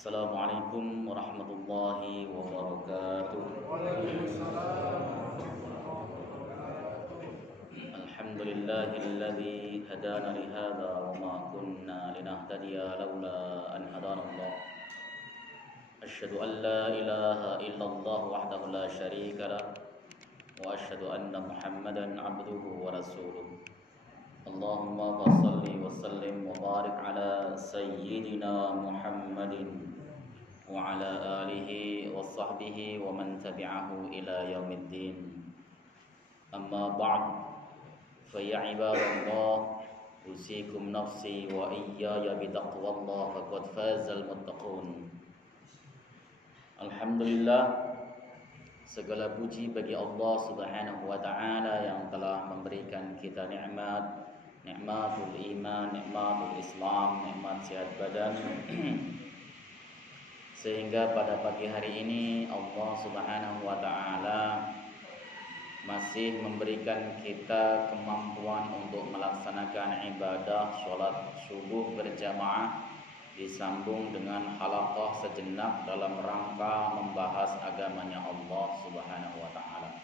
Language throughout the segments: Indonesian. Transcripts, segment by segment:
Assalamualaikum warahmatullahi wabarakatuh. Alhamdulillahilladzi hadana li hadza wa ma kunna linahtadiya laula an hadana Allah. Asyhadu an la ilaha illallah wahdahu la syarika lah wa asyhadu anna Muhammadan abduhu wa rasuluh. Allahumma salli wa sallim wa barik ala sayyidina Muhammadin wa ala alihi wa sahbihi wa man tabi'ahu ila yaumiddin. Amma ba'd, fa ya ibadallah, usikum nafsi wa iyaya bitaqwallah faqad fazal muttaqun. Alhamdulillah, segala puji bagi Allah Subhanahu wa taala yang telah memberikan kita nikmatul iman, nikmatul Islam, nikmat sehat badan. Sehingga pada pagi hari ini Allah Subhanahu wa taala masih memberikan kita kemampuan untuk melaksanakan ibadah sholat subuh berjamaah, disambung dengan halaqah sejenak dalam rangka membahas agamanya Allah Subhanahu wa taala.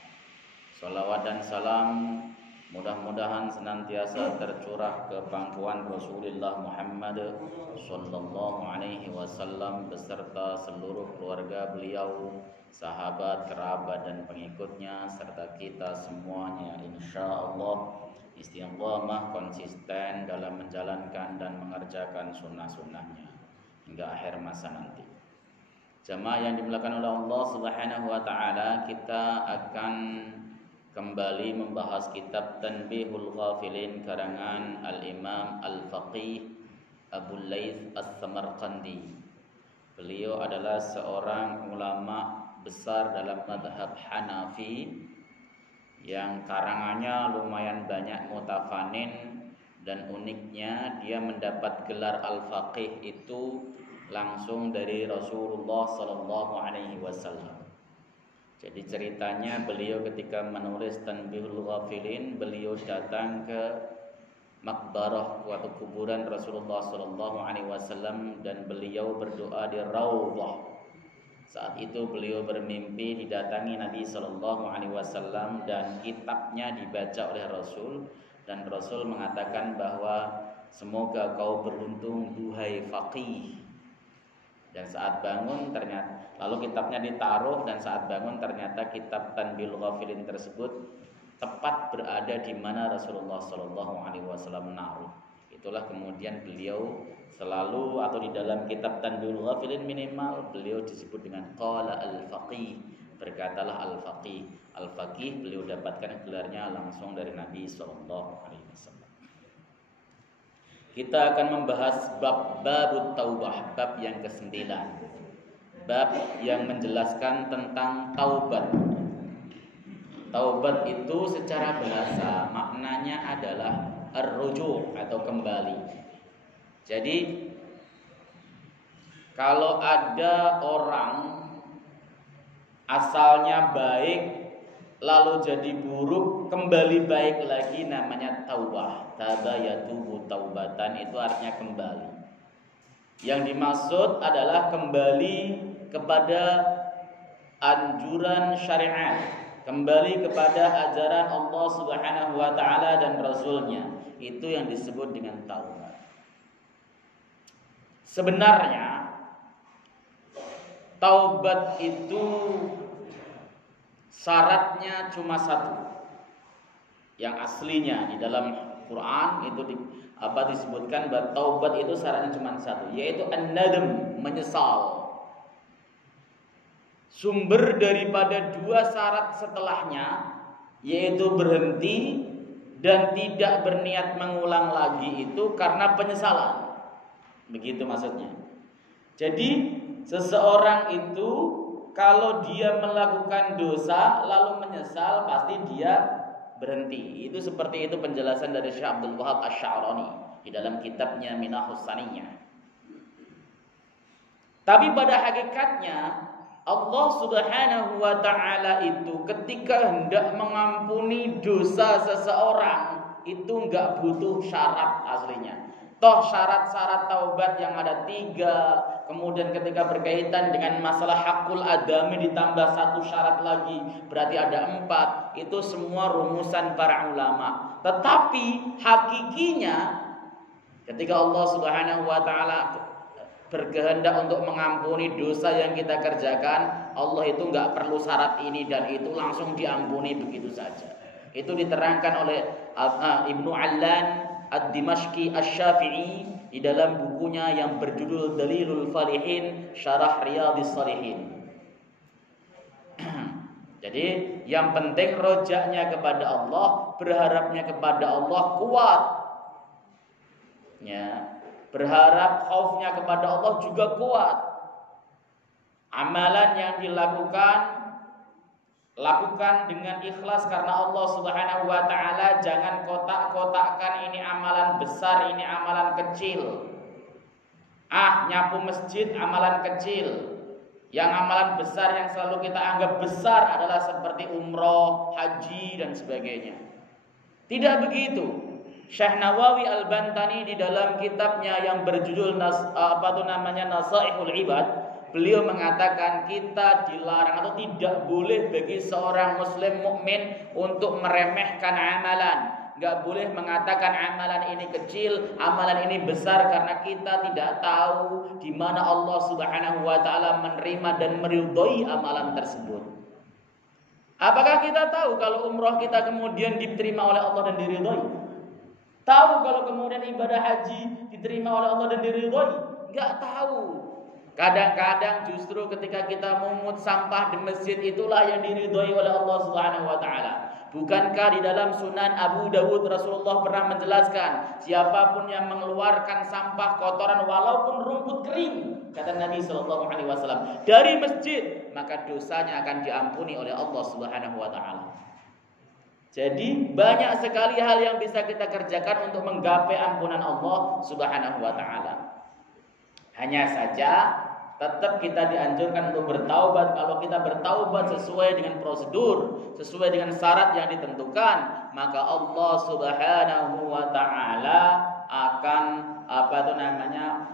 Shalawat dan salam mudah-mudahan senantiasa tercurah ke pangkuan Rasulullah Muhammad sallallahu alaihi wasallam beserta seluruh keluarga beliau, sahabat, kerabat dan pengikutnya serta kita semuanya insyaallah istiqamah konsisten dalam menjalankan dan mengerjakan sunnah-sunnahnya hingga akhir masa nanti. Jamaah yang dimuliakan oleh Allah Subhanahu wa taala, kita akan kembali membahas kitab Tanbihul Ghafilin karangan Al-Imam Al-Faqih Abul Laits As-Samarqandi. Beliau adalah seorang ulama besar dalam mazhab Hanafi yang karangannya lumayan banyak mutafanin, dan uniknya dia mendapat gelar Al-Faqih itu langsung dari Rasulullah sallallahu alaihi wasallam. Jadi ceritanya beliau ketika menulis Tanbihul Ghafilin, beliau datang ke makbarah atau kuburan Rasulullah sallallahu alaihi wasallam dan beliau berdoa di Raudhah. Saat itu beliau bermimpi didatangi Nabi sallallahu alaihi wasallam dan kitabnya dibaca oleh Rasul, dan Rasul mengatakan bahwa semoga kau beruntung duhai faqih. Dan saat bangun ternyata, lalu kitabnya ditaruh, dan saat bangun ternyata kitab Tanbihul Ghafilin tersebut tepat berada di mana Rasulullah sallallahu alaihi wasallam naruh. Itulah kemudian beliau selalu, atau di dalam kitab Tanbihul Ghafilin minimal beliau disebut dengan qala al-faqih, berkatalah al-faqih. Al-faqih beliau dapatkan gelarnya langsung dari Nabi sallallahu alaihi wasallam. Kita akan membahas bab taubah, bab yang ke-9. Bab yang menjelaskan tentang taubat. Taubat itu secara bahasa maknanya adalah ar-ruju' atau kembali. Jadi kalau ada orang asalnya baik lalu jadi buruk, kembali baik lagi, namanya taubah. Taba yatubu taubatan, itu artinya kembali. Yang dimaksud adalah kembali kepada anjuran syariat, kembali kepada ajaran Allah Subhanahu wa taala dan Rasulnya. Itu yang disebut dengan taubat. Sebenarnya taubat itu syaratnya cuma satu. Yang aslinya di dalam Quran itu disebutkan bahwa taubat itu syaratnya cuma satu, yaitu an-nadam, menyesal. Sumber daripada dua syarat setelahnya, yaitu berhenti dan tidak berniat mengulang lagi, itu karena penyesalan. Begitu maksudnya. Jadi seseorang itu kalau dia melakukan dosa lalu menyesal, pasti dia berhenti. Itu seperti itu penjelasan dari Syekh Abdul Wahab Asy-Sya'rani di dalam kitabnya Minahus Saniyah. Tapi pada hakikatnya Allah Subhanahu wa taala itu ketika hendak mengampuni dosa seseorang itu enggak butuh syarat aslinya. Toh syarat-syarat taubat yang ada 3, kemudian ketika berkaitan dengan masalah hakul adami ditambah 1 syarat lagi, berarti ada 4. Itu semua rumusan para ulama. Tetapi hakikinya ketika Allah Subhanahu wa taala berkehendak untuk mengampuni dosa yang kita kerjakan, Allah itu enggak perlu syarat ini dan itu, langsung diampuni begitu saja. Itu diterangkan oleh Ibnu Allan Ad-Dimashqi Asy-Syafi'i di dalam bukunya yang berjudul Dalilul Falihin Syarah Riyadhis Shalihin. Jadi yang penting rojaknya kepada Allah, berharapnya kepada Allah kuat. Ya, berharap khaufnya kepada Allah juga kuat. Amalan yang dilakukan, lakukan dengan ikhlas karena Allah Subhanahu wa taala. Jangan kotak-kotakkan ini amalan besar, ini amalan kecil. Nyapu masjid amalan kecil. Yang amalan besar yang selalu kita anggap besar adalah seperti umroh, haji dan sebagainya. Tidak begitu. Syekh Nawawi Al-Bantani di dalam kitabnya yang berjudul Nasaihul Ibad, beliau mengatakan kita dilarang atau tidak boleh bagi seorang muslim mukmin untuk meremehkan amalan. Enggak boleh mengatakan amalan ini kecil, amalan ini besar, karena kita tidak tahu di mana Allah Subhanahu wa taala menerima dan meridhai amalan tersebut. Apakah kita tahu kalau umroh kita kemudian diterima oleh Allah dan diridhai? Tahu kalau kemudian ibadah haji diterima oleh Allah dan diridhai? Enggak tahu. Kadang-kadang justru ketika kita memungut sampah di masjid itulah yang diridhai oleh Allah Subhanahu wa taala. Bukankah di dalam Sunan Abu Dawud Rasulullah pernah menjelaskan, siapapun yang mengeluarkan sampah kotoran walaupun rumput kering, kata Nabi sallallahu alaihi wasallam, dari masjid, maka dosanya akan diampuni oleh Allah Subhanahu wa taala. Jadi banyak sekali hal yang bisa kita kerjakan untuk menggapai ampunan Allah Subhanahu wa taala. Hanya saja tetap kita dianjurkan untuk bertaubat. Kalau kita bertaubat sesuai dengan prosedur, sesuai dengan syarat yang ditentukan, maka Allah Subhanahu wa taala akan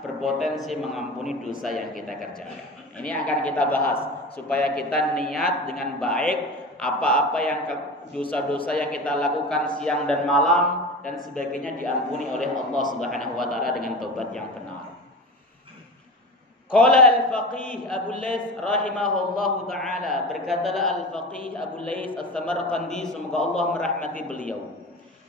berpotensi mengampuni dosa yang kita kerjakan. Ini akan kita bahas supaya kita niat dengan baik apa-apa yang dosa-dosa yang kita lakukan siang dan malam dan sebagainya diampuni oleh Allah Subhanahu wa taala dengan taubat yang benar. Qala al-faqih Abu Laits rahimahullahu taala, berkatalah al-faqih Abu Laits As-Samarqandi, semoga Allah merahmati beliau.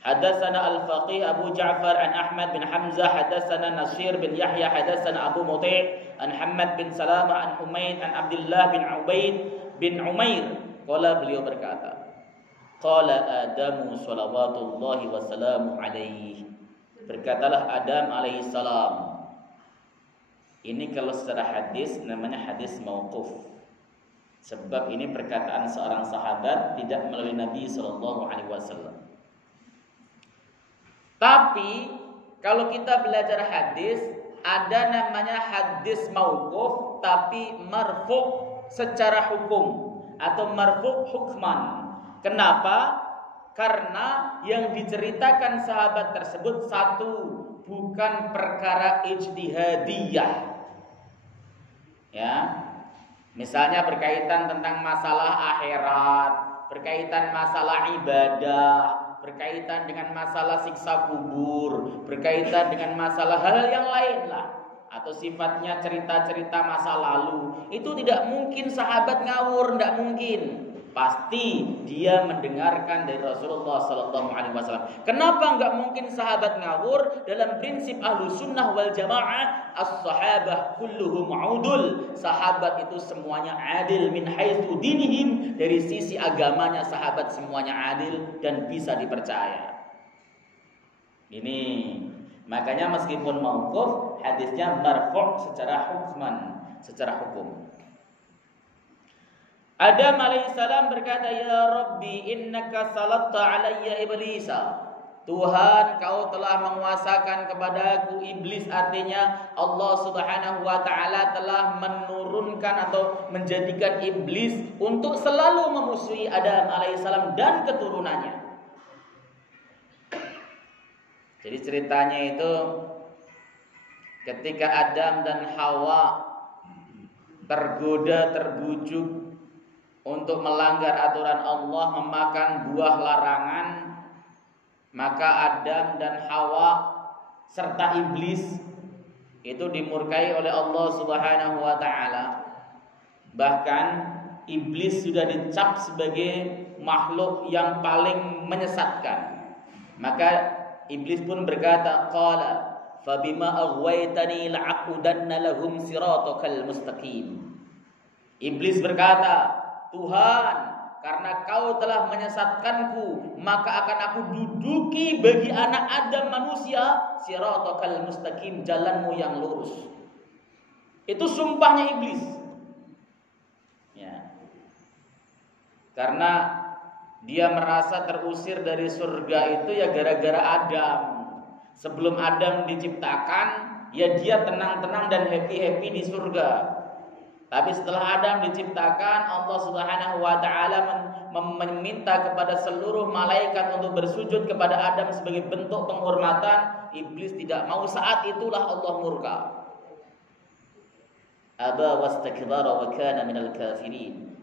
Hadatsana al-faqih Abu Ja'far an Ahmad bin Hamzah, hadatsana Nasir bin Yahya, hadatsana Abu Muti' an Hammad bin Salamah an Humaid an Abdullah bin Ubaid bin Umair. Qala, beliau berkata, qala Adamu salawatullahi wassalamu alaihi, berkatalah Adam alaihi salam. Ini kalau secara hadis namanya hadis mauquf, sebab ini perkataan seorang sahabat, tidak melalui Nabi sallallahu alaihi wasallam. Tapi kalau kita belajar hadis, ada namanya hadis mauquf tapi marfu' secara hukum atau marfu' hukman. Kenapa? Karena yang diceritakan sahabat tersebut satu, bukan perkara ijtihadiyah. Ya, misalnya berkaitan tentang masalah akhirat, berkaitan masalah ibadah, berkaitan dengan masalah siksa kubur, berkaitan dengan masalah hal yang lain lah, atau sifatnya cerita-cerita masa lalu, itu tidak mungkin sahabat ngawur, tidak mungkin. Pasti dia mendengarkan dari Rasulullah sallallahu alaihi wasallam. Kenapa enggak mungkin sahabat ngawur? Dalam prinsip Ahlus Sunnah wal Jamaah, as-sahabah kulluhum udul. Sahabat itu semuanya adil min haitsu dinihim, dari sisi agamanya sahabat semuanya adil dan bisa dipercaya. Ini makanya meskipun mauquf, hadisnya marfu' secara hukman, secara hukum. Adam alaihissalam berkata, ya Rabbi innaka salatta alayya iblisa. Tuhan, kau telah menguasakan kepadaku iblis. Artinya Allah subhanahu wa ta'ala telah menurunkan atau menjadikan iblis untuk selalu memusuhi Adam alaihissalam dan keturunannya. Jadi ceritanya itu ketika Adam dan Hawa tergoda, terbujuk untuk melanggar aturan Allah, memakan buah larangan, maka Adam dan Hawa serta iblis itu dimurkai oleh Allah Subhanahu wa taala. Bahkan iblis sudah dicap sebagai makhluk yang paling menyesatkan. Maka iblis pun berkata, qala fabima aghwaytani la'aqudanna lahum siratakal mustaqim. Iblis berkata, Tuhan, karena kau telah menyesatkanku, maka akan aku duduki bagi anak Adam manusia siratakal mustaqim, jalanmu yang lurus. Itu sumpahnya iblis. Ya. Karena dia merasa terusir dari surga itu ya gara-gara Adam. Sebelum Adam diciptakan, ya dia tenang-tenang dan happy-happy di surga. Tapi setelah Adam diciptakan, Allah Subhanahu wa taala meminta kepada seluruh malaikat untuk bersujud kepada Adam sebagai bentuk penghormatan. Iblis tidak mau, saat itulah Allah murka. Aba wastakbara wa kana minal kafirin.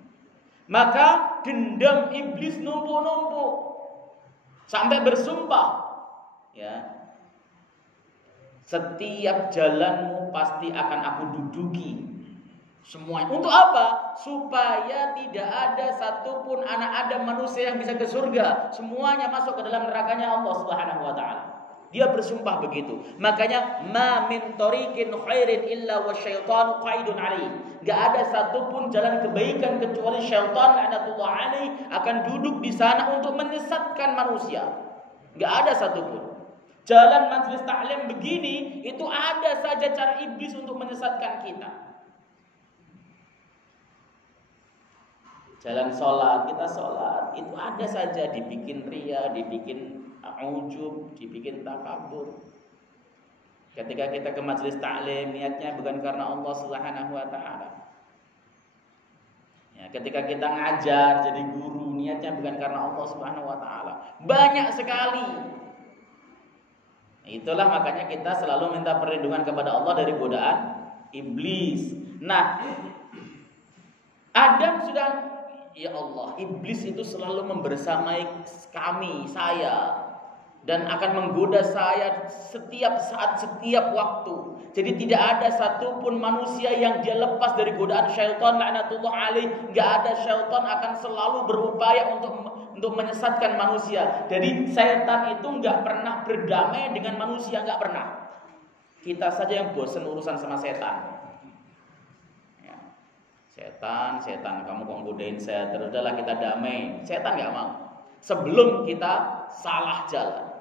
Maka dendam iblis numpuk-numpuk sampai bersumpah, ya, setiap jalanmu pasti akan aku duduki semuanya. Untuk apa? Supaya tidak ada satupun anak Adam manusia yang bisa ke surga. Semuanya masuk ke dalam nerakanya Allah Subhanahu wa taala. Dia bersumpah begitu. Makanya ma min tariqin khairin illa wasyaitanu qaidun alaihi. Enggak ada satupun jalan kebaikan kecuali syaitan laknatullah alaihi akan duduk di sana untuk menyesatkan manusia. Enggak ada satupun. Jalan majelis taklim begini itu ada saja cara iblis untuk menyesatkan kita. Jalan sholat, kita sholat itu ada saja dibikin ria, dibikin ujub, dibikin takabur. Ketika kita ke majelis taklim, niatnya bukan karena Allah Subhanahu wa taala. Ya, ketika kita ngajar jadi guru, niatnya bukan karena Allah Subhanahu wa taala. Banyak sekali. Itulah makanya kita selalu minta perlindungan kepada Allah dari godaan iblis. Nah, Adam sudah, ya Allah, iblis itu selalu membersamai kami, saya, dan akan menggoda saya setiap saat, setiap waktu. Jadi tidak ada satupun manusia yang dia lepas dari godaan syaitan laknatullah alaih. Enggak ada, syaitan akan selalu berupaya untuk menyesatkan manusia. Jadi setan itu enggak pernah berdamai dengan manusia, enggak pernah. Kita saja yang bosan urusan sama setan. Setan, kamu kok godain saya terus, udahlah kita damai. Setan nggak mau. Sebelum kita salah jalan.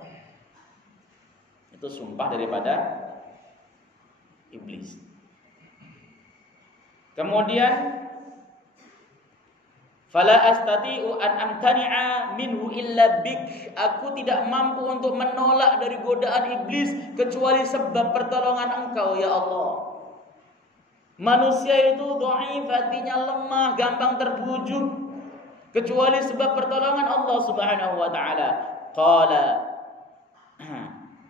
Itu sumpah daripada iblis. Kemudian, fala astati'u an amtani'a minhu illa bik. Aku tidak mampu untuk menolak dari godaan iblis kecuali sebab pertolongan Engkau ya Allah. Manusia itu dhaif, hatinya lemah, gampang terbujuk kecuali sebab pertolongan Allah Subhanahu wa taala. Qala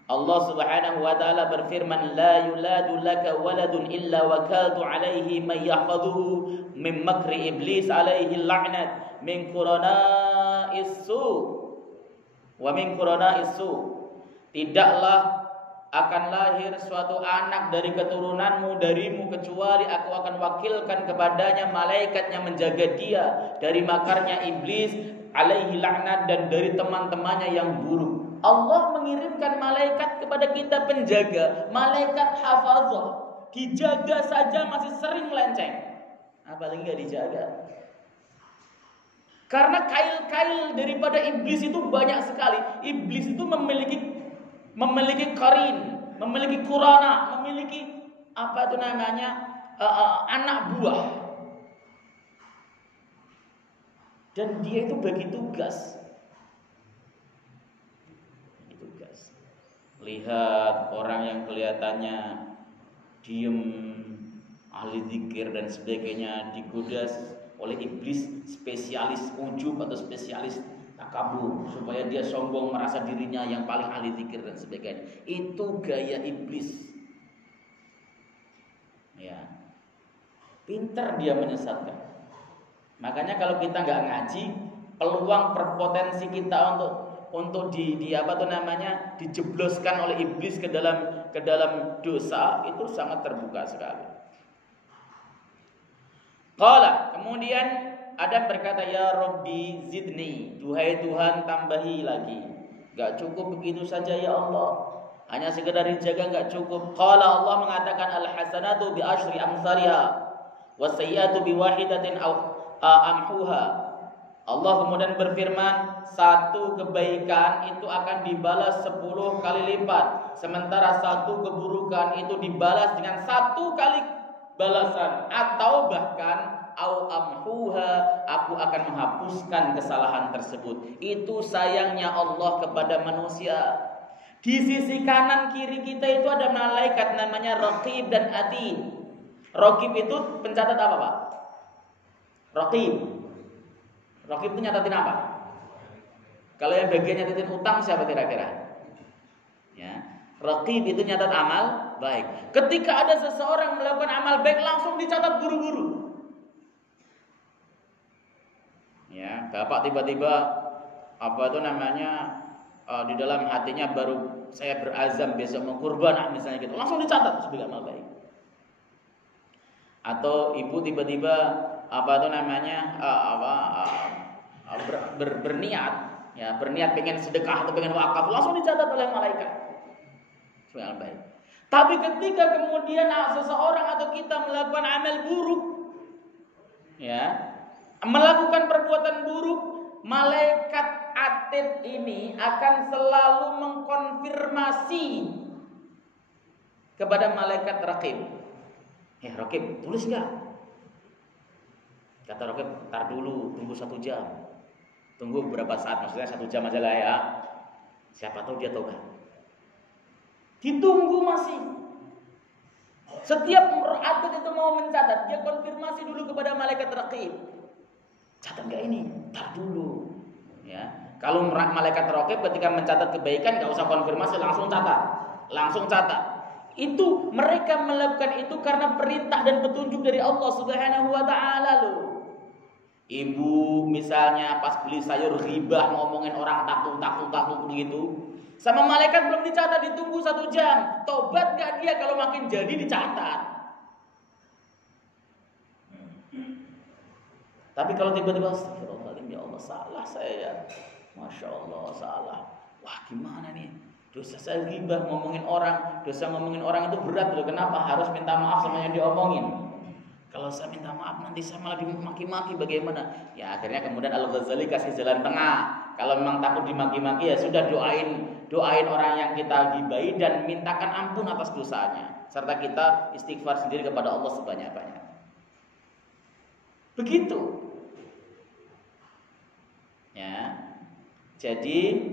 Allah Subhanahu wa taala berfirman, la yuladu laka waladun illa wakaltu alaihi man yahfazuhu min makri iblis alaihi la'nat min qurana'is su wa min qurana'is su. Tidaklah akan lahir suatu anak dari keturunanmu, darimu, kecuali aku akan wakilkan kepadanya malaikat yang menjaga dia dari makarnya iblis alaihi laknat dan dari teman-temannya yang buruk. Allah mengirimkan malaikat kepada kita penjaga, malaikat hafazah, dijaga saja masih sering melenceng, apalagi gak dijaga. Karena kail-kail daripada iblis itu banyak sekali. Iblis itu memiliki qarin, memiliki qurana, memiliki apa itu namanya anak buah, dan dia itu bagi tugas. Lihat orang yang kelihatannya diem, ahli zikir dan sebagainya, digoda oleh iblis spesialis ujub atau spesialis takabur, supaya dia sombong, merasa dirinya yang paling ahli zikir dan sebagainya. Itu gaya iblis. Ya, pinter dia menyesatkan. Makanya kalau kita nggak ngaji, peluang berpotensi kita untuk dijebloskan oleh iblis ke dalam dosa itu sangat terbuka sekali. Qala, kemudian Adam berkata, ya Rabbi zidni, duhai Tuhan tambahi lagi. Gak cukup begitu saja ya Allah, hanya sekedar dijaga gak cukup. Qala, Allah mengatakan al hasanatu bi asyri amsalha wasayyi'atu bi wahidatin amhuha. Allah kemudian berfirman, satu kebaikan itu akan dibalas 10 kali lipat, sementara satu keburukan itu dibalas dengan 1 kali balasan, atau bahkan au amhuha, aku akan menghapuskan kesalahan tersebut. Itu sayangnya Allah kepada manusia. Di sisi kanan kiri kita itu ada malaikat namanya Raqib dan Atid. Raqib itu pencatat apa, Pak? Raqib itu nyatatin apa? Kalau yang bagian nyatatin utang siapa kira-kira? Ya, Raqib itu nyatat amal baik. Ketika ada seseorang melakukan amal baik langsung dicatat buru-buru. Ya, bapak tiba-tiba di dalam hatinya baru saya berazam besok mau kurban misalnya gitu, langsung dicatat sebagai amal baik. Atau ibu tiba-tiba berniat pengen sedekah atau pengen wakaf, langsung dicatat oleh malaikat sebagai amal baik. Tapi ketika kemudian seseorang atau kita melakukan amal buruk, ya, melakukan perbuatan buruk, malaikat Atid ini akan selalu mengkonfirmasi kepada malaikat Raqib. Raqib, tulis gak? Kata Raqib, tar dulu, tunggu 1 jam. Tunggu beberapa saat, maksudnya 1 jam aja lah ya. Siapa tahu dia tobat. Ditunggu masih. Setiap Atid itu mau mencatat, dia konfirmasi dulu kepada malaikat Raqib. Catat gak ini? Tar dulu. Ya, kalau malaikat Raqib ketika mencatat kebaikan gak usah konfirmasi, langsung catat. Itu mereka melakukan itu karena perintah dan petunjuk dari Allah Subhanahu wa taala loh. Ibu misalnya pas beli sayur ribah ngomongin orang takut begitu, sama malaikat belum dicatat, ditunggu 1 jam. Tobat gak dia? Kalau makin jadi dicatat. Tapi kalau tiba-tiba astagfirullahaladzim, ya Allah salah saya, Masya Allah salah. Wah gimana nih, dosa saya ghibah ngomongin orang. Dosa ngomongin orang itu berat loh. Kenapa harus minta maaf sama yang diomongin? Kalau saya minta maaf nanti saya malah dimaki-maki, bagaimana? Ya akhirnya kemudian Al-Ghazali kasih jalan tengah. Kalau memang takut dimaki-maki, ya sudah doain orang yang kita ghibahi dan mintakan ampun atas dosanya, serta kita istighfar sendiri kepada Allah sebanyak-banyak. Begitu. Ya. Jadi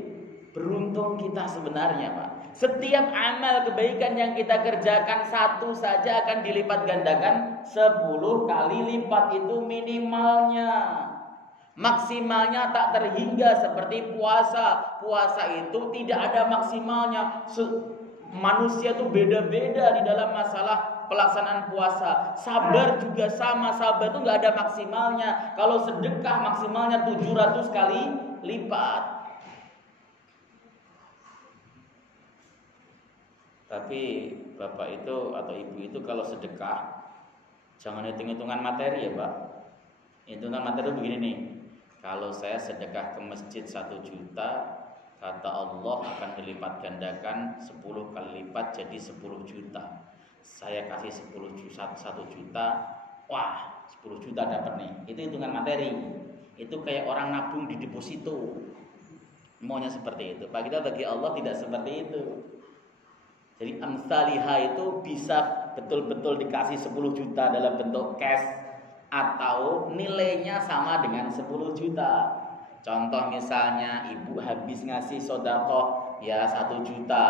beruntung kita sebenarnya, Pak. Setiap amal kebaikan yang kita kerjakan 1 saja akan dilipat gandakan 10 kali lipat, itu minimalnya. Maksimalnya tak terhingga seperti puasa. Puasa itu tidak ada maksimalnya. Manusia itu beda-beda di dalam masalah pelaksanaan puasa. Sabar juga sama, sabar itu nggak ada maksimalnya. Kalau sedekah maksimalnya 700 kali lipat. Tapi bapak itu atau ibu itu kalau sedekah jangan hitung-hitungan materi ya Pak. Hitungan materi begini nih. Kalau saya sedekah ke masjid 1 juta, kata Allah akan dilipat gandakan 10 kali lipat jadi 10 juta. Saya kasih 1 juta, wah 10 juta dapat nih. Itu hitungan materi. Itu kayak orang nabung di deposito. Maunya seperti itu. Pak, kita bagi Allah tidak seperti itu. Jadi amsalihah itu bisa betul-betul dikasih 10 juta dalam bentuk cash, atau nilainya sama dengan 10 juta. Contoh misalnya ibu habis ngasih sedekah ya 1 juta.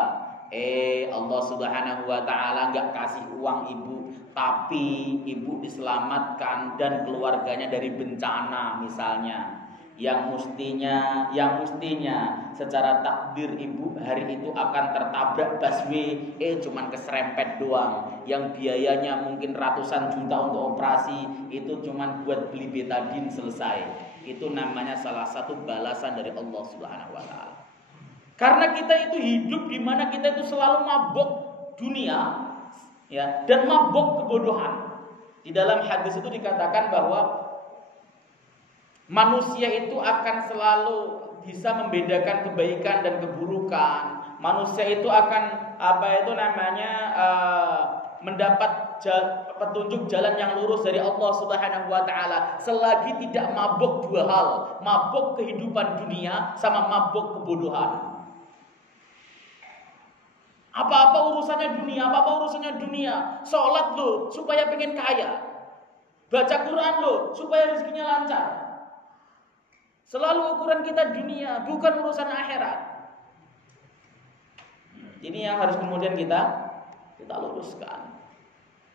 Allah Subhanahu wa taala enggak kasih uang ibu, tapi ibu diselamatkan dan keluarganya dari bencana misalnya. yang mestinya secara takdir ibu hari itu akan tertabrak busway, cuman keserempet doang. Yang biayanya mungkin ratusan juta untuk operasi, itu cuman buat beli betadin selesai. Itu namanya salah satu balasan dari Allah Subhanahu wa taala. Karena kita itu hidup di mana kita itu selalu mabuk dunia, ya, dan mabuk kebodohan. Di dalam hadis itu dikatakan bahwa manusia itu akan selalu bisa membedakan kebaikan dan keburukan. Manusia itu akan mendapat petunjuk jalan yang lurus dari Allah Subhanahu wa taala selagi tidak mabuk dua hal, mabuk kehidupan dunia sama mabuk kebodohan. Apa-apa urusannya dunia. Sholat lo supaya pengen kaya. Baca Quran lo supaya rezekinya lancar. Selalu ukuran kita dunia, bukan urusan akhirat. Ini yang harus kemudian kita luruskan.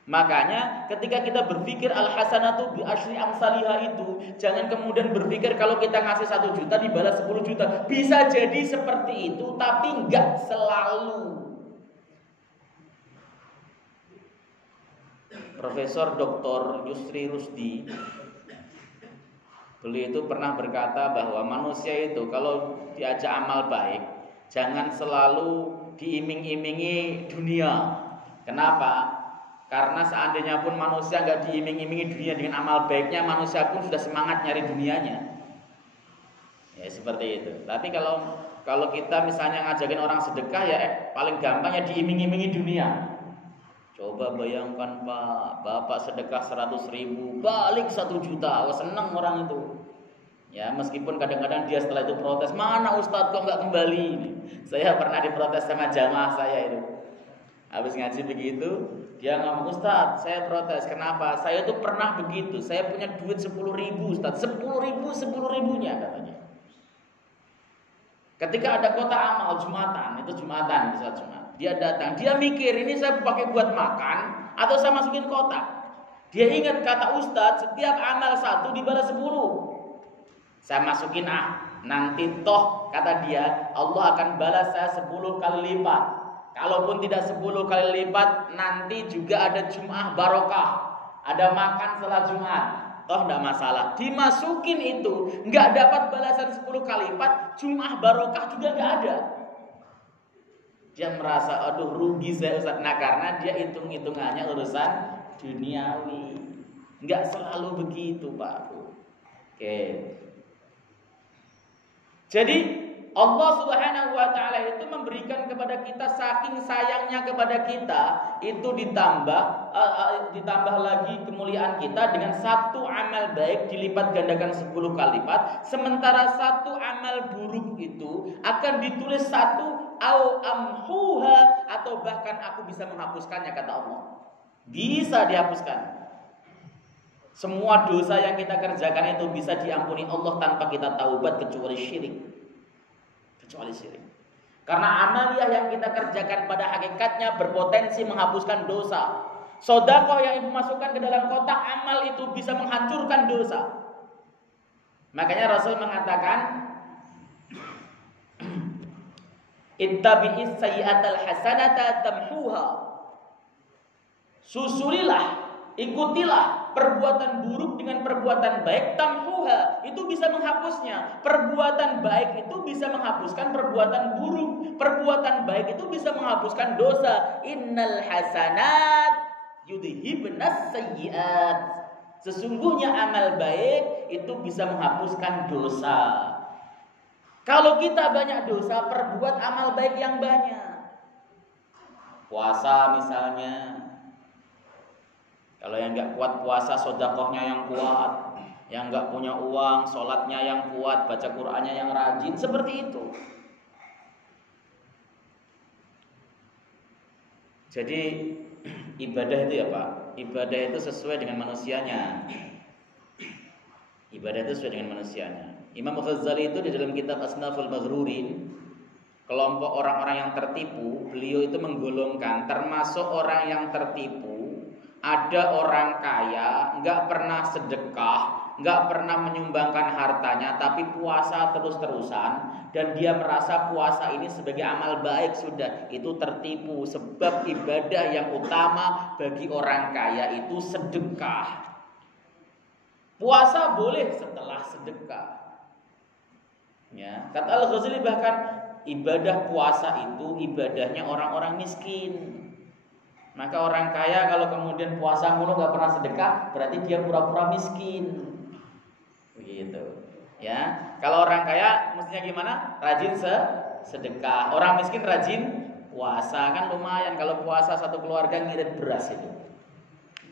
Makanya ketika kita berpikir al-hasanatu bi asyri amsalihha itu, jangan kemudian berpikir kalau kita ngasih 1 juta dibalas 10 juta. Bisa jadi seperti itu, tapi enggak selalu. Profesor Dr. Yusri Rusdi, beliau itu pernah berkata bahwa manusia itu kalau diajak amal baik, jangan selalu diiming-imingi dunia. Kenapa? Karena seandainya pun manusia nggak diiming-imingi dunia dengan amal baiknya, manusia pun sudah semangat nyari dunianya. Ya seperti itu. Tapi kalau kita misalnya ngajakin orang sedekah, ya paling gampangnya diiming-imingi dunia. Coba bayangkan Pak, Bapak sedekah 100.000, balik 1 juta, seneng orang itu. Ya meskipun kadang-kadang dia setelah itu protes, mana Ustadz kok nggak kembali? Saya pernah diprotes sama jamaah saya itu. Habis ngaji begitu, dia ngomong, Ustadz saya protes, kenapa? Saya tuh pernah begitu, saya punya duit 10.000 Ustadz, 10.000-10.000-nya katanya. Ketika ada kota amal Jumatan, itu Jumatan, bisa Jumat. Dia datang, dia mikir ini saya pakai buat makan atau saya masukin kotak. Dia ingat kata Ustadz, setiap amal 1 dibalas 10. Saya masukin nanti toh kata dia Allah akan balas saya 10 kali lipat. Kalaupun tidak 10 kali lipat, nanti juga ada Jum'ah barokah, ada makan setelah Jumat. Toh tidak masalah, dimasukin itu nggak dapat balasan 10 kali lipat, Jum'ah barokah juga nggak ada. Dia merasa aduh rugi saya Ustaz. Nah karena dia hitung-hitungannya urusan duniawi. Enggak selalu begitu Pak. Oke. Jadi Allah Subhanahu wa taala itu memberikan kepada kita, saking sayangnya kepada kita, itu ditambah lagi kemuliaan kita dengan 1 amal baik dilipat gandakan 10 kali lipat, sementara 1 amal buruk itu akan ditulis 1 au amhuha, atau bahkan aku bisa menghapuskannya kata Allah. Bisa dihapuskan. Semua dosa yang kita kerjakan itu bisa diampuni Allah tanpa kita taubat kecuali syirik. Karena amaliyah yang kita kerjakan pada hakikatnya berpotensi menghapuskan dosa. Sedekah yang ibu masukkan ke dalam kotak amal itu bisa menghancurkan dosa. Makanya Rasul mengatakan, ittabi'is sayyi'atal hasanata tamhuha. Susulilah, ikutilah perbuatan buruk dengan perbuatan baik, tamhuha, itu bisa menghapusnya. Perbuatan baik itu bisa menghapuskan perbuatan buruk. Perbuatan baik itu bisa menghapuskan dosa. Innal hasanat yudhibnas sayyi'at. Sesungguhnya amal baik itu bisa menghapuskan dosa. Kalau kita banyak dosa, perbuat amal baik yang banyak. Puasa misalnya, kalau yang nggak kuat puasa, sedekahnya yang kuat. Yang nggak punya uang, sholatnya yang kuat, baca Qur'annya yang rajin, seperti itu. Jadi ibadah itu ya Pak, ibadah itu sesuai dengan manusianya. Ibadah itu sesuai dengan manusianya. Imam Ghazali itu di dalam kitab Asnaful Maghrurin, kelompok orang-orang yang tertipu, beliau itu menggolongkan termasuk orang yang tertipu. Ada orang kaya, nggak pernah sedekah, nggak pernah menyumbangkan hartanya, tapi puasa terus-terusan, dan dia merasa puasa ini sebagai amal baik, sudah itu tertipu. Sebab ibadah yang utama bagi orang kaya itu sedekah. Puasa boleh setelah sedekah. Ya, kata Al-Ghazali bahkan ibadah puasa itu ibadahnya orang-orang miskin. Maka orang kaya kalau kemudian puasa mulu nggak pernah sedekah, berarti dia pura-pura miskin. Begitu. Ya, kalau orang kaya mestinya gimana? Rajin sedekah. Orang miskin rajin puasa, kan lumayan kalau puasa satu keluarga ngirit beras itu.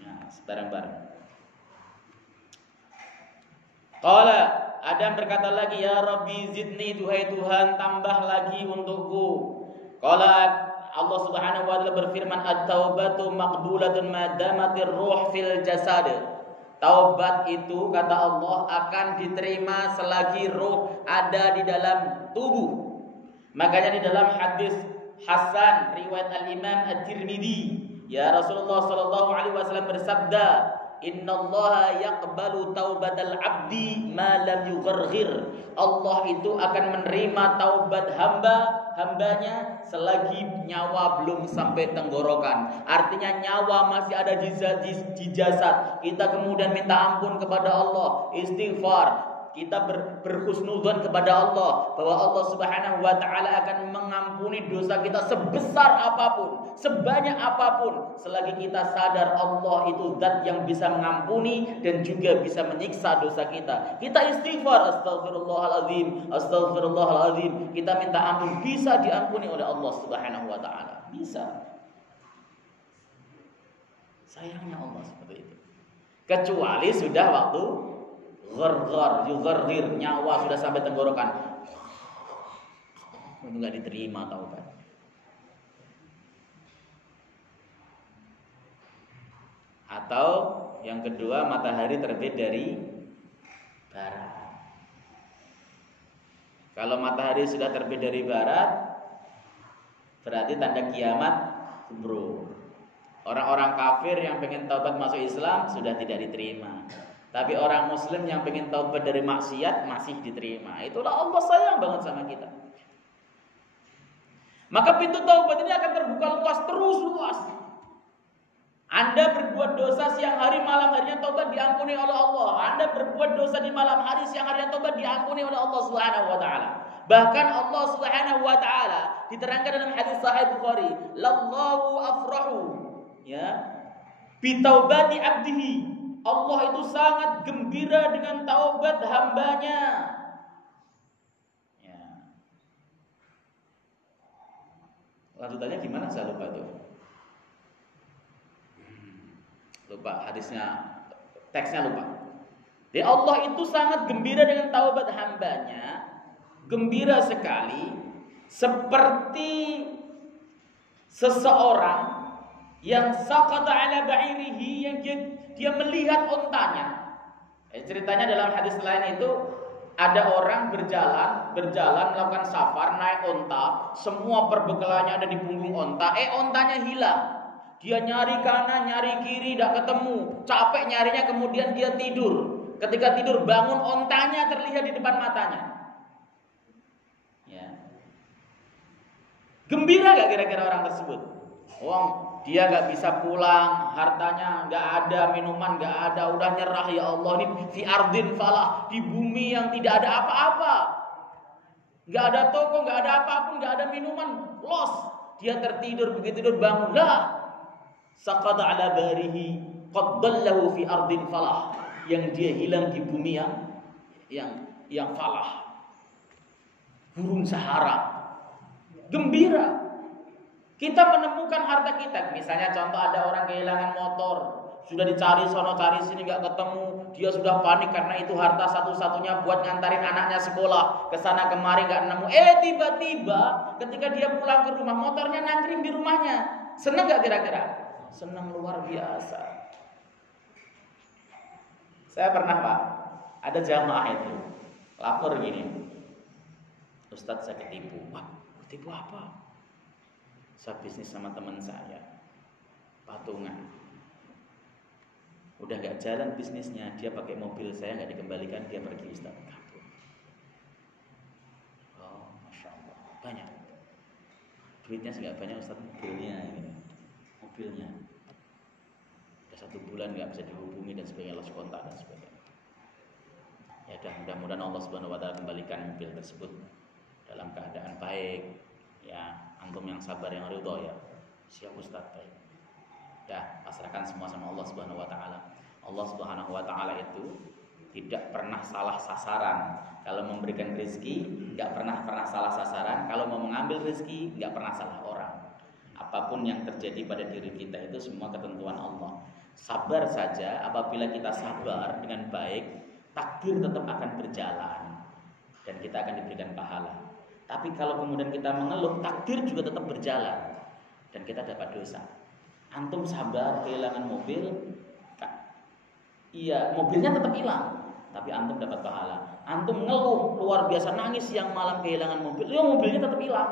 Nah, sebarang-barang. Qala, Adam berkata lagi, ya Rabbi zidni, duhai Tuhan tambah lagi untukku. Qala, Allah Subhanahu wa taala berfirman, at-taubatu maqbulatun ma damatir ruh fil jasad. Taubat itu kata Allah akan diterima selagi ruh ada di dalam tubuh. Makanya di dalam hadis Hasan riwayat Al-Imam At-Tirmidzi, ya Rasulullah sallallahu alaihi wasallam bersabda, innallaha yaqbalu taubatal abdi ma lam yugharghir. Allah itu akan menerima taubat hambanya selagi nyawa belum sampai tenggorokan. Artinya nyawa masih ada di jasad. Kita kemudian minta ampun kepada Allah, istighfar, kita berhusnudzon kepada Allah bahwa Allah Subhanahu wa taala akan mengampuni dosa kita sebesar apapun, sebanyak apapun, selagi kita sadar Allah itu zat yang bisa mengampuni dan juga bisa menyiksa dosa kita. Kita istighfar, astagfirullahalazim, astagfirullahalazim, kita minta ampun, bisa diampuni oleh Allah Subhanahu wa taala. Bisa. Sayangnya Allah seperti itu. Kecuali sudah waktu yugharghir, nyawa sudah sampai tenggorokan, itu nggak diterima taubat. Atau yang kedua, matahari terbit dari barat. Kalau matahari sudah terbit dari barat, berarti tanda kiamat kubro. Orang-orang kafir yang pengen taubat masuk Islam sudah tidak diterima. Tapi orang muslim yang pengen taubat dari maksiat masih diterima. Itulah Allah sayang banget sama kita. Maka pintu taubat ini akan terbuka luas, terus luas. Anda berbuat dosa siang hari, malam harinya taubat diampuni oleh Allah. Anda berbuat dosa di malam hari, siang harinya taubat diampuni oleh Allah Subhanahu wa taala. Bahkan Allah Subhanahu wa taala diterangkan dalam hadis sahih Bukhari, "Lallahu afrahu." Ya. Bi taubati abdihi. Allah itu sangat gembira dengan taubat hambanya. Ya. Lanjutannya gimana? Saya lupa tuh. Lupa hadisnya, teksnya lupa. Jadi Allah itu sangat gembira dengan taubat hambanya, gembira sekali, seperti seseorang yang saqata ala ba'irihi, yang dia melihat ontanya. Ceritanya dalam hadis lain itu ada orang berjalan melakukan safar, naik onta, semua perbekalannya ada di punggung onta, ontanya hilang. Dia nyari kanan, nyari kiri, tidak ketemu, capek nyarinya, kemudian dia tidur. Ketika tidur bangun, ontanya terlihat di depan matanya. Ya. Gembira gak kira-kira orang tersebut? Dia gak bisa pulang, hartanya gak ada, minuman gak ada, udah nyerah, ya Allah, ini fi ardin falah, di bumi yang tidak ada apa-apa, gak ada toko, gak ada apapun, gak ada minuman, los. Dia tertidur, begitu tidur bangun, lah saqata ala barihi qad dallahu fi ardin falah, yang dia hilang di bumi yang falah, gurun Sahara. Gembira. Kita menemukan harta kita. Misalnya contoh, ada orang kehilangan motor, sudah dicari sono cari sini gak ketemu, dia sudah panik karena itu harta satu-satunya buat ngantarin anaknya sekolah, kesana kemari gak nemu. Tiba-tiba ketika dia pulang ke rumah, motornya nangkring di rumahnya. Senang gak kira-kira? Senang luar biasa. Saya pernah, Pak, ada jamaah itu lapor gini, Ustadz saya ketipu. Wah, ketipu apa? Saya bisnis sama teman saya, patungan. Udah nggak jalan bisnisnya, dia pakai mobil saya nggak dikembalikan, dia pergi Ustaz. Oh, masya Allah, banyak. Duitnya nggak banyak Ustaz, mobilnya gitu. Mobilnya udah 1 bulan nggak bisa dihubungi dan sebagainya, lost kontak dan sebagainya. Ya udah, mudah-mudahan Allah Subhanahu wa taala kembalikan mobil tersebut dalam keadaan baik. Ya, antum yang sabar, yang ridho ya. Siap Ustaz, baik. Dah, pasrahkan semua sama Allah Subhanahu wa taala. Allah Subhanahu wa taala itu tidak pernah salah sasaran. Kalau memberikan rezeki enggak pernah salah sasaran. Kalau mau mengambil rezeki enggak pernah salah orang. Apapun yang terjadi pada diri kita itu semua ketentuan Allah. Sabar saja, apabila kita sabar dengan baik, takdir tetap akan berjalan dan kita akan diberikan pahala. Tapi kalau kemudian kita mengeluh, takdir juga tetap berjalan dan kita dapat dosa. Antum sabar kehilangan mobil, iya mobilnya tetap hilang, tapi antum dapat pahala. Antum ngeluh luar biasa, nangis siang malam kehilangan mobil, ya mobilnya tetap hilang,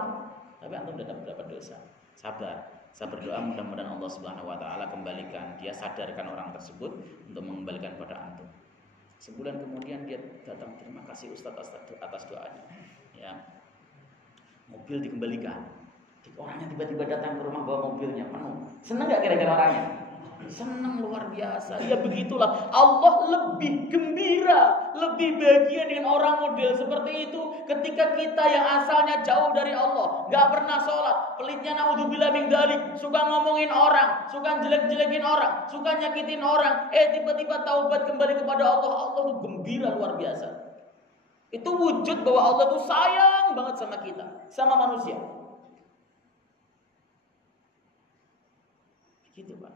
tapi antum dapat dosa. Sabar, saya berdoa mudah-mudahan Allah Subhanahu wa taala kembalikan, dia sadarkan orang tersebut untuk mengembalikan pada antum. Sebulan kemudian dia datang, terima kasih Ustaz atas doanya. Ya, mobil dikembalikan. Orangnya tiba-tiba datang ke rumah bawa mobilnya penuh. Senang gak kira-kira orangnya? Senang luar biasa. Ya begitulah, Allah lebih gembira, lebih bahagia dengan orang model seperti itu ketika kita yang asalnya jauh dari Allah, gak pernah sholat, pelitnya naudzubillah min dzalik, suka ngomongin orang, suka jelek-jelekin orang, suka nyakitin orang, tiba-tiba taubat kembali kepada Allah. Allah tuh gembira luar biasa. Itu wujud bahwa Allah tuh sayang banget sama kita, sama manusia. Gitu Pak.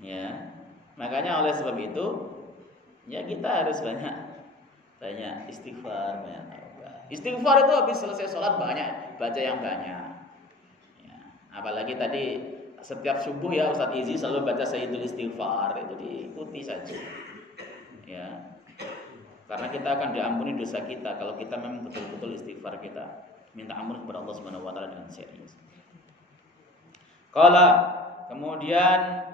Ya, makanya oleh sebab itu, ya kita harus banyak istighfar, banyak taubat. Istighfar itu habis selesai sholat banyak, baca yang banyak. Ya, apalagi tadi setiap subuh ya Ustaz Izi selalu baca Sayyidul Istighfar, itu diikuti saja. Ya, karena kita akan diampuni dosa kita kalau kita memang betul-betul istighfar, kita minta ampun kepada Allah Subhanahu wa taala dengan serius. Qala, kemudian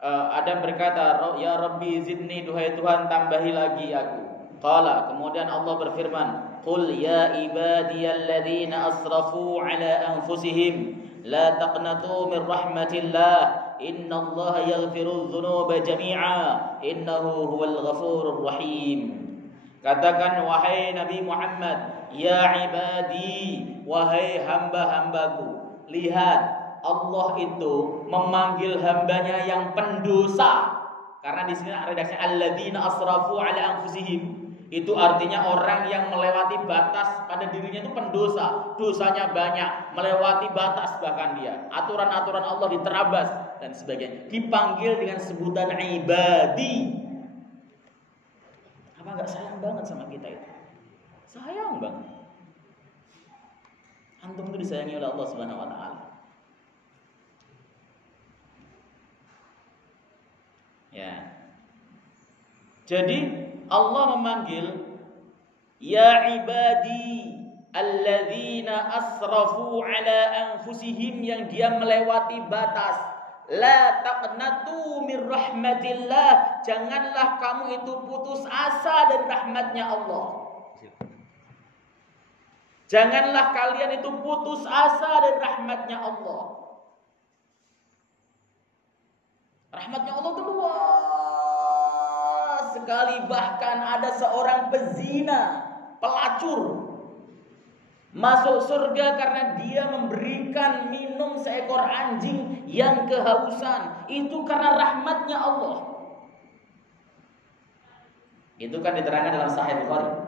Adam berkata, ya Rabbi zidni, duhai Tuhan tambahi lagi aku. Qala, kemudian Allah berfirman, qul ya ibadiyalladzina asrafu ala anfusihim la taqnatu min rahmatillah innallaha yaghfirudz dzunuba jami'a innahu huwal ghafurur rahim. Katakan wahai Nabi Muhammad, ya ibadi, wahai hamba-hambaku. Lihat, Allah itu memanggil hambanya yang pendosa. Karena di sini redaksinya alladzina asrafu ala anfusihim. Itu artinya orang yang melewati batas pada dirinya itu pendosa. Dosanya banyak, melewati batas bahkan dia. Aturan-aturan Allah diterabas dan sebagainya. Dipanggil dengan sebutan ibadi. Apa enggak sayang banget sama kita itu? Sayang banget. Antum itu disayangi oleh Allah Subhanahu wa taala. Ya. Jadi Allah memanggil ya ibadi alladzina asrafu ala anfusihim, yang dia melewati batas. La taqnatu min rahmatillah, janganlah kamu itu putus asa dari rahmatnya Allah. Janganlah kalian itu putus asa dari rahmatnya Allah. Rahmatnya Allah itu luas sekali. Bahkan ada seorang pezina, pelacur, masuk surga karena dia memberikan minum seekor anjing yang kehausan. Itu karena rahmatnya Allah. Itu kan diterangkan dalam Sahih Bukhari.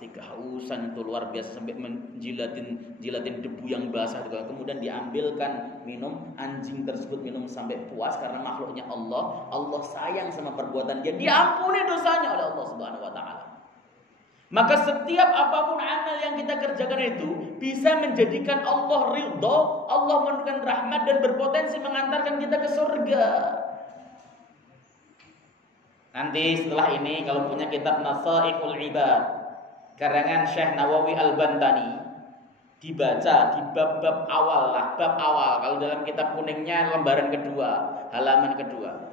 Kehausan itu luar biasa sampai jilatin debu yang basah itu. Kemudian diambilkan minum, anjing tersebut minum sampai puas karena makhluknya Allah. Allah sayang sama perbuatan dia, diampuni dosanya oleh Allah Subhanahu wa taala. Maka setiap apapun amal yang kita kerjakan itu bisa menjadikan Allah ridha, Allah menurunkan rahmat dan berpotensi mengantarkan kita ke surga. Nanti setelah ini kalau punya kitab Nasaihul Ibad karangan Syekh Nawawi Al-Bantani, dibaca di bab-bab awal lah, bab awal. Kalau dalam kitab kuningnya lembaran kedua, halaman kedua.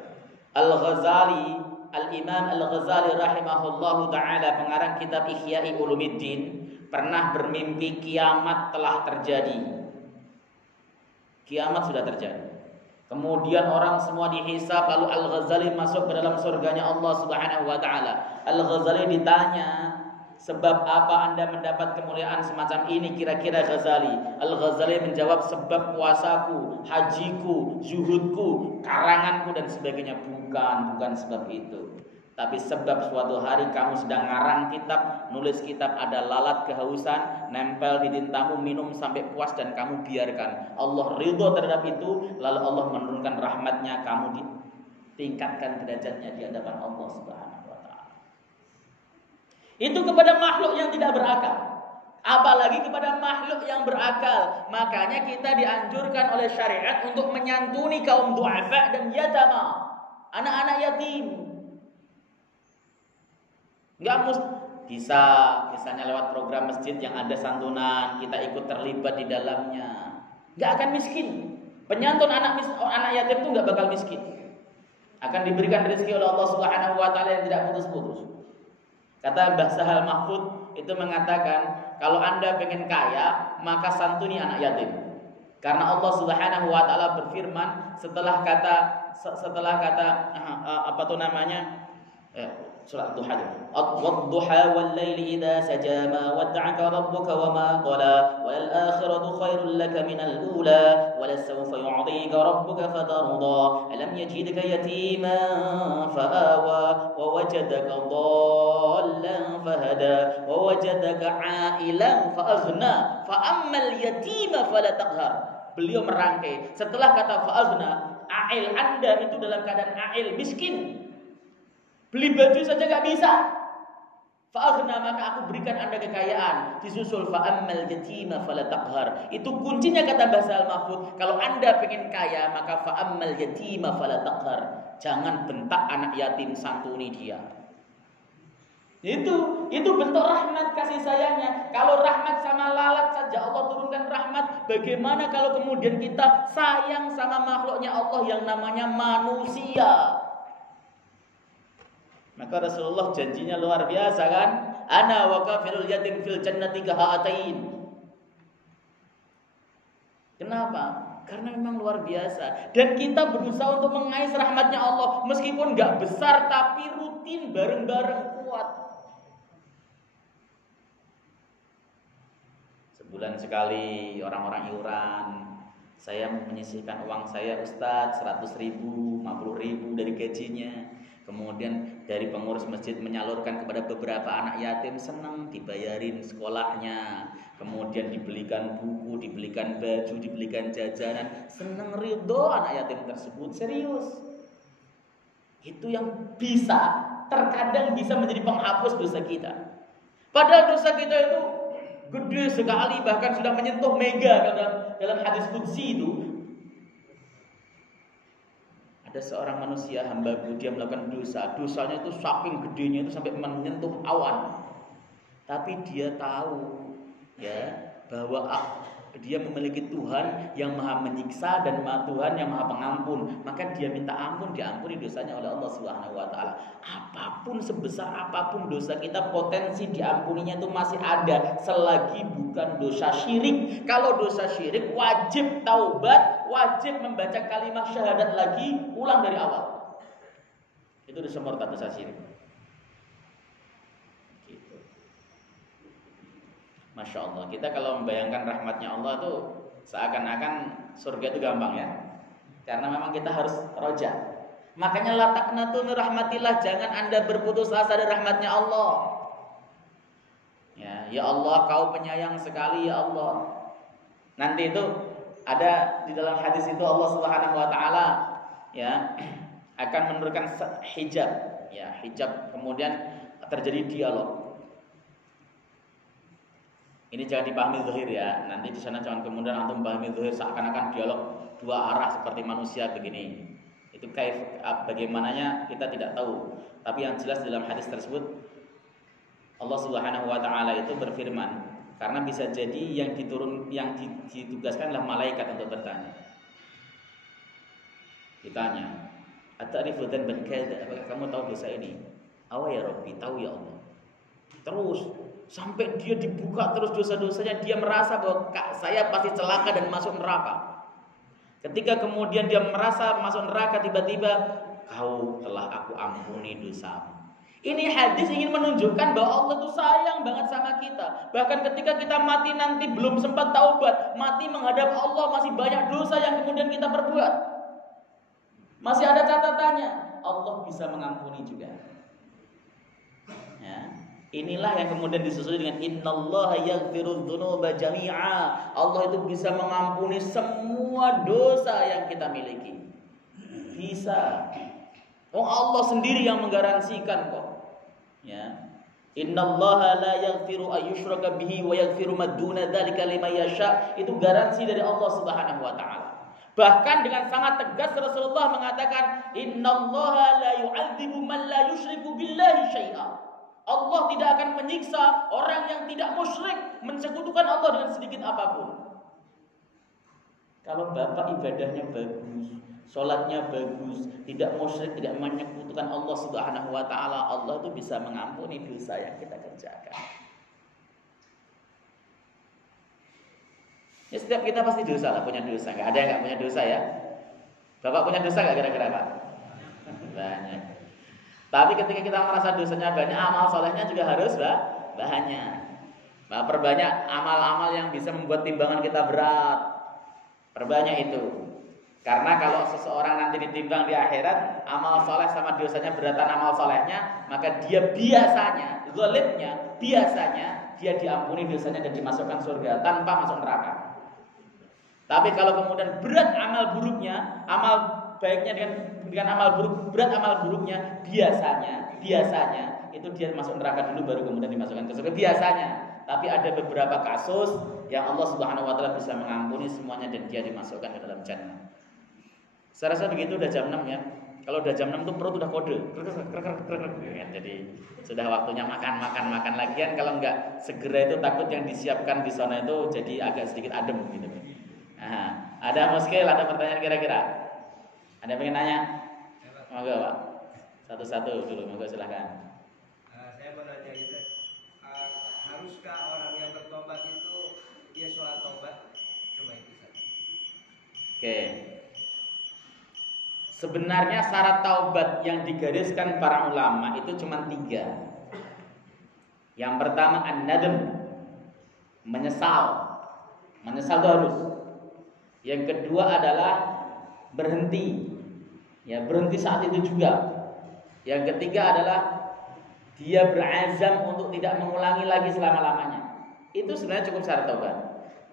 Al-Ghazali, Al-Imam Al-Ghazali rahimahullahu ta'ala, pengarang kitab Ihya'i Ulumuddin, pernah bermimpi kiamat telah terjadi. Kiamat sudah terjadi. Kemudian orang semua dihisab, lalu Al-Ghazali masuk ke dalam surganya Allah Subhanahu wa taala. Al-Ghazali ditanya, sebab apa Anda mendapat kemuliaan semacam ini kira-kira Ghazali? Al-Ghazali menjawab, sebab puasaku, hajiku, zuhudku, karanganku dan sebagainya. Bukan sebab itu. Tapi sebab suatu hari kamu sedang ngarang kitab, nulis kitab, ada lalat kehausan, nempel di tintamu, minum sampai puas dan kamu biarkan. Allah ridho terhadap itu, lalu Allah menurunkan rahmatnya, kamu ditingkatkan derajatnya di hadapan Allah Subhanahu wa ta'ala. Itu kepada makhluk yang tidak berakal, apalagi kepada makhluk yang berakal. Makanya kita dianjurkan oleh syariat untuk menyantuni kaum du'afa dan yatama, anak-anak yatim. Enggak bisa misalnya lewat program masjid yang ada santunan, kita ikut terlibat di dalamnya, enggak akan miskin. Penyantun anak yatim itu enggak bakal miskin. Akan diberikan rezeki oleh Allah Subhanahu wa taala yang tidak putus-putus. Kata Mbah Sahal Mahfud itu mengatakan, kalau Anda pengen kaya, maka santuni anak yatim. Karena Allah Subhanahu wa taala berfirman setelah kata surat Duha, "Wad-duha wal-laili idza saja ma wadda'aka rabbuka wa ma qala wal akhiratu khairul laka minal ula wa lasawfa yu'tika rabbuka fatarda alam yajidka yatiman fa'awa wa wajadaka dhallan fahada wa wajadaka 'ailan fa'aghna fa ammal yatima fala taqhar." Beliau merangkai setelah kata fa'aghna, a'il Anda itu dalam keadaan a'il, miskin, beli baju saja gak bisa. Fa'aghna, maka aku berikan Anda kekayaan. Disusul fa'ammal yatima fala taqhar. Itu kuncinya kata Mbah Mahfud. Kalau Anda pengen kaya, maka fa'ammal yatima fala taqhar. Jangan bentak anak yatim, santuni dia. Itu bentuk rahmat kasih sayangnya. Kalau rahmat sama lalat saja Allah turunkan rahmat, bagaimana kalau kemudian kita sayang sama makhluknya Allah yang namanya manusia? Maka Rasulullah janjinya luar biasa kan? Ana wa kafilul yatim fil jannati kahaatain. Kenapa? Karena memang luar biasa. Dan kita berusaha untuk mengais rahmatnya Allah, meskipun gak besar tapi rutin bareng-bareng kuat. Sebulan sekali orang-orang iuran. Saya menyisihkan uang saya, Ustadz, 100.000, 50.000 dari gajinya. Kemudian dari pengurus masjid menyalurkan kepada beberapa anak yatim, senang dibayarin sekolahnya. Kemudian dibelikan buku, dibelikan baju, dibelikan jajanan. Senang, ridho anak yatim tersebut, serius. Itu yang terkadang bisa menjadi penghapus dosa kita. Padahal dosa kita itu gede sekali, bahkan sudah menyentuh mega. Dalam hadis qudsi itu ada seorang manusia, hambaku, dia melakukan dosa. Dosanya itu saking gedenya itu sampai menyentuh awan. Tapi dia tahu ya bahwa dia memiliki Tuhan yang maha menyiksa dan Tuhan yang maha pengampun. Maka dia minta ampun, diampuni dosanya oleh Allah Subhanahu wa taala. Apapun, sebesar apapun dosa kita, potensi diampuninya itu masih ada selagi bukan dosa syirik. Kalau dosa syirik wajib taubat, wajib membaca kalimat syahadat lagi, ulang dari awal. Itu dosa murtad, dosa syirik. Masya Allah, kita kalau membayangkan rahmatnya Allah tuh seakan-akan surga itu gampang ya. Karena memang kita harus roja. Makanya la taqnatu min rahmatillah, jangan Anda berputus asa dari rahmatnya Allah. Ya Allah, Kau penyayang sekali ya Allah. Nanti itu ada di dalam hadis itu Allah Subhanahu wa taala ya akan menurunkan hijab, ya, hijab, kemudian terjadi dialog. Ini jangan dipahami zahir ya. Nanti di sana jangan kemudian antum pahami zahir seakan-akan dialog dua arah seperti manusia begini. Itu bagaimananya kita tidak tahu. Tapi yang jelas dalam hadis tersebut Allah Subhanahu wa taala itu berfirman, Karena bisa jadi yang ditugaskan adalah malaikat untuk bertanya. Ditanya, "Ata'rifu dzanban kadza?" Apakah kamu tahu dosa ini? "Awa ya Rabbi," tahu ya Allah. Terus sampai dia dibuka terus dosa-dosanya, dia merasa bahwa saya pasti celaka dan masuk neraka. Ketika kemudian dia merasa masuk neraka, tiba-tiba, "Kau telah aku ampuni dosamu." Ini hadis ingin menunjukkan bahwa Allah itu sayang banget sama kita. Bahkan ketika kita mati nanti belum sempat taubat, mati menghadap Allah, masih banyak dosa yang kemudian kita perbuat. Masih ada catatannya, Allah bisa mengampuni juga. Ya. Inilah yang kemudian disusul dengan innallaha yaghfiru dzunuba jami'a. Allah itu bisa mengampuni semua dosa yang kita miliki. Bisa. Oh, Allah sendiri yang menggaransikan kok. Ya. Innallaha la yaghfiru ayyushraka bihi wa yaghfiru ma duna dzalika liman yasha. Itu garansi dari Allah Subhanahu wa taala. Bahkan dengan sangat tegas Rasulullah mengatakan, innallaha la yu'adzibu man la yusyriku billahi syai'a. Allah tidak akan menyiksa orang yang tidak musyrik, mensekutukan Allah dengan sedikit apapun. Kalau bapak ibadahnya bagus, sholatnya bagus, tidak musyrik, tidak menyekutukan Allah Subhanahu wa taala, Allah itu bisa mengampuni dosa yang kita kerjakan. Ya, setiap kita pasti dosa lah, punya dosa. Gak ada yang gak punya dosa ya. Bapak punya dosa gak kira-kira Pak? Banyak. Tapi ketika kita merasa dosanya banyak, amal solehnya juga harus banyak. Perbanyak amal-amal yang bisa membuat timbangan kita berat. Perbanyak itu. Karena kalau seseorang nanti ditimbang di akhirat, amal soleh sama dosanya beratan amal solehnya, maka dia biasanya, zalimnya, biasanya dia diampuni dosanya dan dimasukkan surga tanpa masuk neraka. Tapi kalau kemudian berat amal buruknya, amal baiknya dengan amal buruk, berat amal buruknya, biasanya itu dia masuk neraka dulu baru kemudian dimasukkan ke surga biasanya. Tapi ada beberapa kasus yang Allah Subhanahu wa taala bisa mengampuni semuanya dan dia dimasukkan ke dalam jannah. Saya rasa begitu udah jam 6 ya. Kalau udah jam 6 tuh perut udah kode. Jadi sudah waktunya makan lagian. Kalau enggak segera itu takut yang disiapkan di sana itu jadi agak sedikit adem gitu. Nah, ada muskil, ada pertanyaan kira-kira? Ada yang pengen nanya? Monggo Pak. Satu-satu dulu, monggo silahkan. Saya mau nanya itu, haruskah orang yang bertobat itu dia sholat tobat? Coba itu saja. Oke. Sebenarnya syarat taubat yang digariskan para ulama itu cuma 3. Yang pertama an-nadam, menyesal itu harus. Yang kedua adalah berhenti, ya berhenti saat itu juga. Yang ketiga adalah dia berazam untuk tidak mengulangi lagi selama-lamanya. Itu sebenarnya cukup syarat taubat.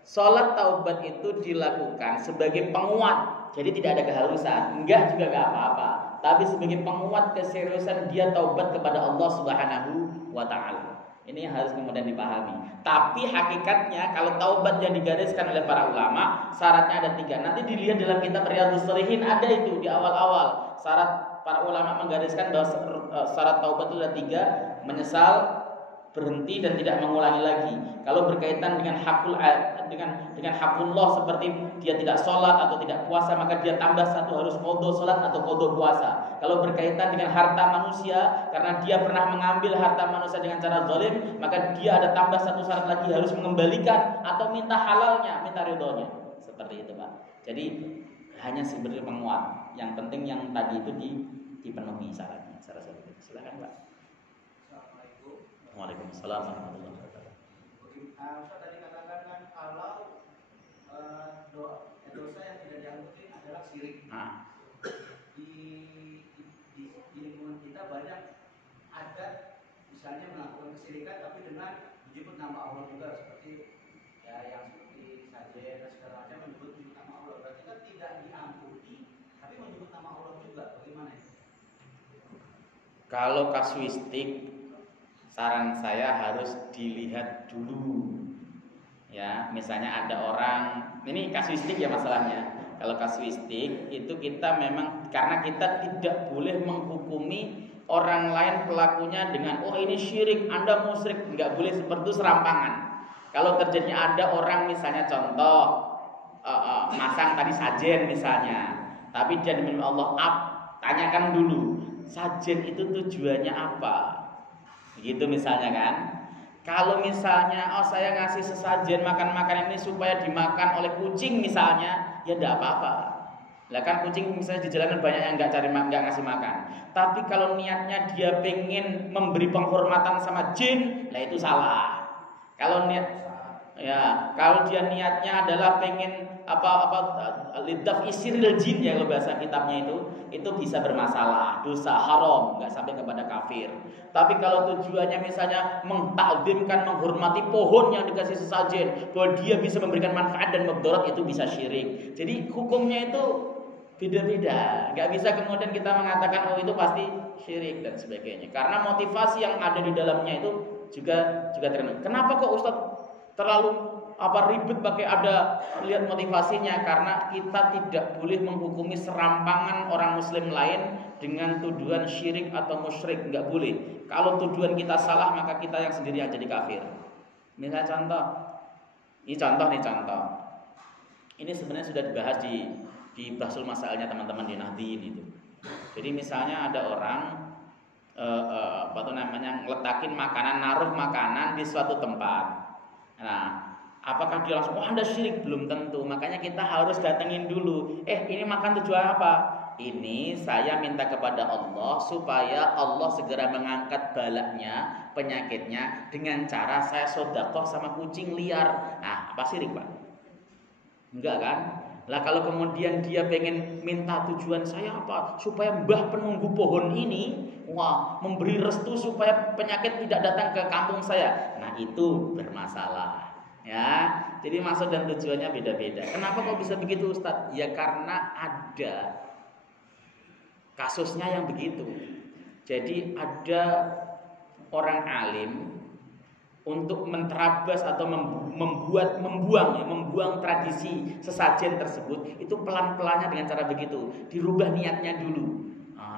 Sholat taubat itu dilakukan sebagai penguat, jadi tidak ada keharusan, enggak juga enggak apa-apa, tapi sebagai penguat keseriusan dia taubat kepada Allah Subhanahu wa taala. Ini harus kemudian dipahami. Tapi hakikatnya kalau taubat yang digariskan oleh para ulama, syaratnya ada 3. Nanti dilihat dalam kitab Riyadhus Shalihin ada itu di awal-awal. Syarat para ulama menggariskan bahwa syarat taubat itu ada 3, menyesal, berhenti dan tidak mengulangi lagi. Kalau berkaitan dengan hakullah seperti dia tidak sholat atau tidak puasa, maka dia tambah 1 harus qadha sholat atau qadha puasa. Kalau berkaitan dengan harta manusia, karena dia pernah mengambil harta manusia dengan cara zalim, maka dia ada tambah 1 syarat lagi, harus mengembalikan atau minta halalnya, minta ridhonya. Seperti itu Pak. Jadi hanya sebenarnya penguat. Yang penting yang tadi itu dipenuhi syaratnya. Silakan Pak. Waalaikumsalam warahmatullahi wabarakatuh. Ustaz tadi katakan kan kalau dosa yang tidak diampuni adalah syirik. Di lingkungan kita banyak ada misalnya melakukan kesyirikan tapi dengan menyebut nama Allah juga, seperti ya yang seperti sajen dan segala macam menyebut nama Allah. Berarti kan tidak diampuni tapi menyebut nama Allah juga. Bagaimana itu? Kalau kasuistik, saran saya harus dilihat dulu. Ya, misalnya ada orang, ini kasuistik ya masalahnya. Kalau kasuistik itu kita memang karena kita tidak boleh menghukumi orang lain pelakunya dengan oh ini syirik, Anda musyrik, enggak boleh seperti itu serampangan. Kalau terjadinya ada orang misalnya contoh masang tadi sajen misalnya, tapi dia demi Allah tanyakan dulu sajen itu tujuannya apa, begitu misalnya kan. Kalau misalnya saya ngasih sesajen makan makanan ini supaya dimakan oleh kucing misalnya, ya tidak apa-apa. Lah kan kucing misalnya di jalanan banyak yang nggak ngasih makan. Tapi kalau niatnya dia pengen memberi penghormatan sama jin, lah itu salah. Kalau dia niatnya adalah pengen lidaf isiril jin ya kalau bahasa kitabnya itu bisa bermasalah, dosa haram, nggak sampai kepada kafir. Tapi kalau tujuannya misalnya mengtakzimkan, menghormati pohon yang dikasih sesajen, bahwa dia bisa memberikan manfaat dan mudarat, itu bisa syirik. Jadi hukumnya itu beda-beda. Nggak bisa kemudian kita mengatakan itu pasti syirik dan sebagainya. Karena motivasi yang ada di dalamnya itu juga terkena. Kenapa kok Ustaz terlalu ribet pakai ada lihat motivasinya? Karena kita tidak boleh menghukumi serampangan orang muslim lain dengan tuduhan syirik atau musyrik, nggak boleh. Kalau tuduhan kita salah maka kita yang sendiri yang jadi kafir. Misalnya contoh. Ini sebenarnya sudah dibahas di Bahsul Masalahnya teman-teman di Nahdien itu. Jadi misalnya ada orang ngeletakin makanan, naruh makanan di suatu tempat. Nah, apakah dia langsung Anda syirik? Belum tentu. Makanya kita harus datengin dulu. Ini makan tujuan apa? Ini saya minta kepada Allah supaya Allah segera mengangkat balaknya, penyakitnya dengan cara saya sedekah sama kucing liar. Nah, apa syirik, Pak? Enggak kan? Lah kalau kemudian dia pengen minta tujuan saya apa? Supaya mbah penunggu pohon ini memberi restu supaya penyakit tidak datang ke kampung saya. Nah, itu bermasalah. Ya, jadi maksud dan tujuannya beda-beda. Kenapa kok bisa begitu, Ustaz? Ya karena ada kasusnya yang begitu. Jadi ada orang alim untuk menterabas atau membuang tradisi sesajen tersebut itu pelan-pelannya dengan cara begitu, dirubah niatnya dulu.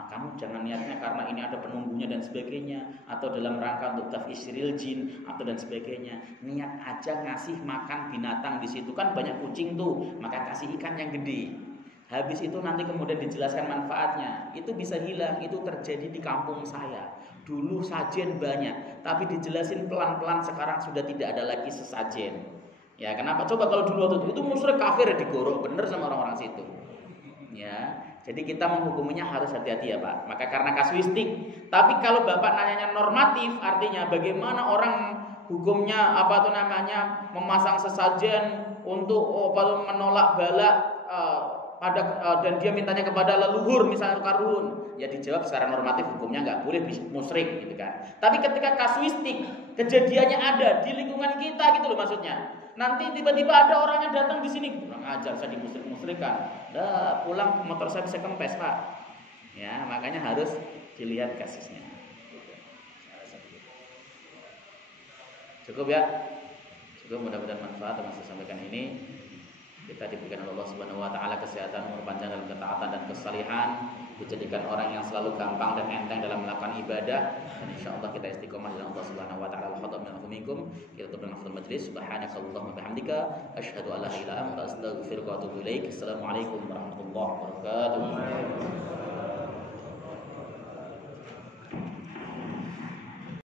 Kamu jangan niatnya karena ini ada penunggunya dan sebagainya, atau dalam rangka untuk tafsiril jin atau dan sebagainya. Niat aja ngasih makan binatang di situ kan banyak kucing tuh, maka kasih ikan yang gede. Habis itu nanti kemudian dijelaskan manfaatnya. Itu bisa hilang. Itu terjadi di kampung saya. Dulu sajen banyak, tapi dijelasin pelan-pelan sekarang sudah tidak ada lagi sesajen. Ya, kenapa? Coba kalau dulu waktu itu musyrik kafir ya digorok bener sama orang-orang situ. Ya, jadi kita menghukuminya harus hati-hati ya Pak. Maka karena kasuistik. Tapi kalau Bapak nanyanya normatif, artinya bagaimana orang hukumnya memasang sesajen untuk menolak balak dan dia mintanya kepada leluhur misalnya karun, ya dijawab secara normatif hukumnya nggak boleh musyrik gitu kan. Tapi ketika kasuistik kejadiannya ada di lingkungan kita gitu loh maksudnya. Nanti tiba-tiba ada orang yang datang di sini kurang ajar saya dimusyrik-musyrikan. Pulang motor saya bisa kempes Pak. Ya makanya harus dilihat kasusnya. Cukup ya. Cukup mudah-mudahan manfaat yang saya sampaikan ini. Kita diberikan oleh Allah Subhanahu wa taala kesehatan, umur panjang dalam ketaatan dan kesalihan, dijadikan orang yang selalu gampang dan enteng dalam melakukan ibadah, dan insyaallah kita istiqomah dalam Allah Subhanahu wa taala. Al-Khatam minkum. Kita tutup dengan majlis. Subhanakallahumma wa bihamdika asyhadu an la ilaha illa anta astaghfiruka wa atubu ilaik. Assalamualaikum warahmatullahi wabarakatuh.